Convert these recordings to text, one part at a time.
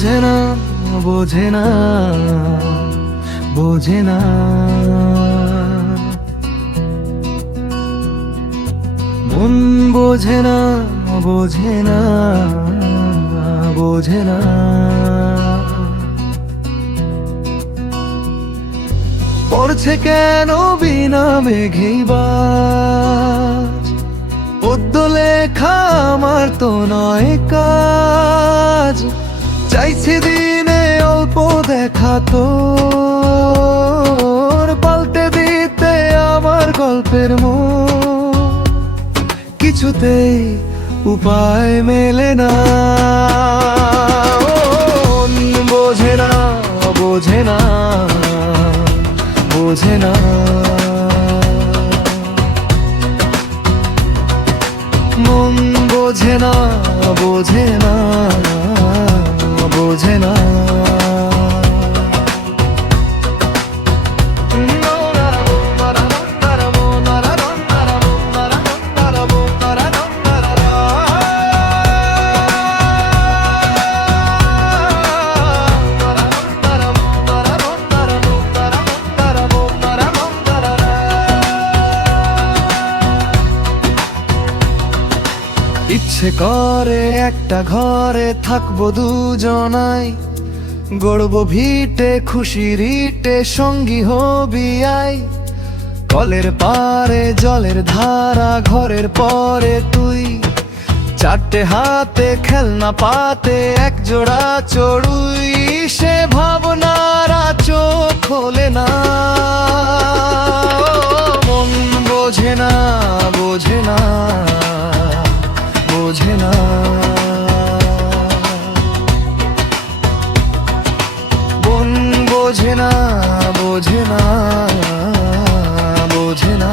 বোঝে না, বোঝে না, বোঝে না। মন বোঝে না, বোঝে না, বোঝে না। পড়ছে কেন বিনা মেঘেই বাজ, পদ্য লেখা আমার তো নয় কাজ। চাইছি দিনে অল্প দেখা তোর, পাল্টে দিতে আমার গল্পের মোড়। কিছুতেই উপায় মেলে না। মন বোঝে না, বোঝে না, বোঝে না। মন বোঝে না, বোঝে না, বোঝে না। ইচ্ছে করে একটা ঘরে থাকবো দুজনাই, গড়বো ভিটে খুশির ইটে, সঙ্গী হবি আই। কলের পারে জলের ধারা, ঘরের পরে তুই, চারটে হাতে খেলনা পাতে এক জোড়া চড়ুই। সে ভাবনারা চোখ খোলে না। মন বোঝে না, বোঝে না, বোঝে না। মন বোঝে না, বোঝে না, বোঝে না।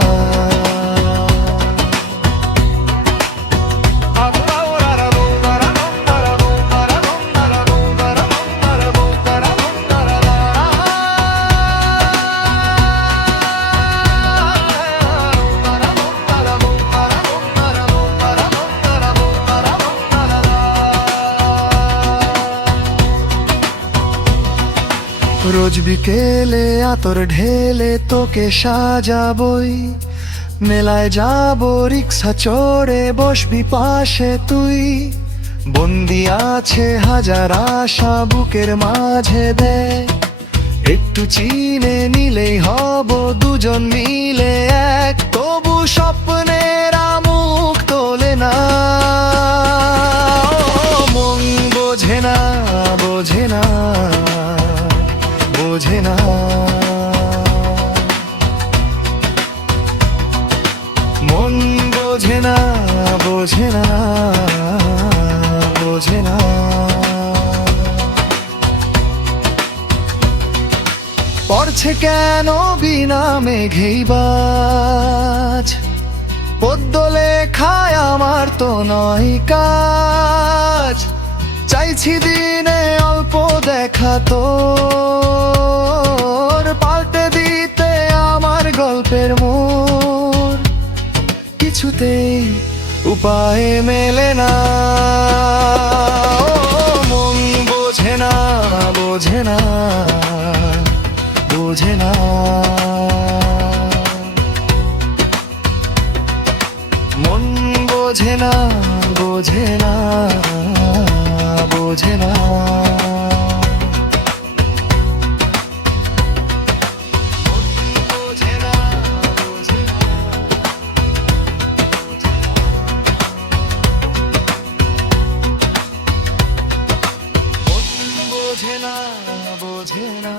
রোজ বিকেলে আতর ঢেলে তোকে সাজাবই, মেলায় যাবো রিক্সা চড়ে, বসবি পাশে তুই। বন্দি আছে হাজার আশা বুকের মাঝে, দে একটু চিনে নিলেই হব দুজন মিলে এক। তবু স্বপ্নের মুখ তোলে না। মন বোঝে না, বোঝে না, বোঝে না। মন বোঝে না, বোঝে না, বোঝে না। পড়ছে কেন বিনা মেঘেই বাজ, পদ্য লেখায় আমার তো নয় কাজ। চাইছি দিনে অল্প দেখা তোর, পাল্টে দিতে আমার গল্পের মোড়। কিছুতেই উপায় মেলে না। মন বোঝে না, বোঝে না, বোঝে না। মন বোঝে না, বোঝে না, বোঝে না। বোঝে না, বোঝে না।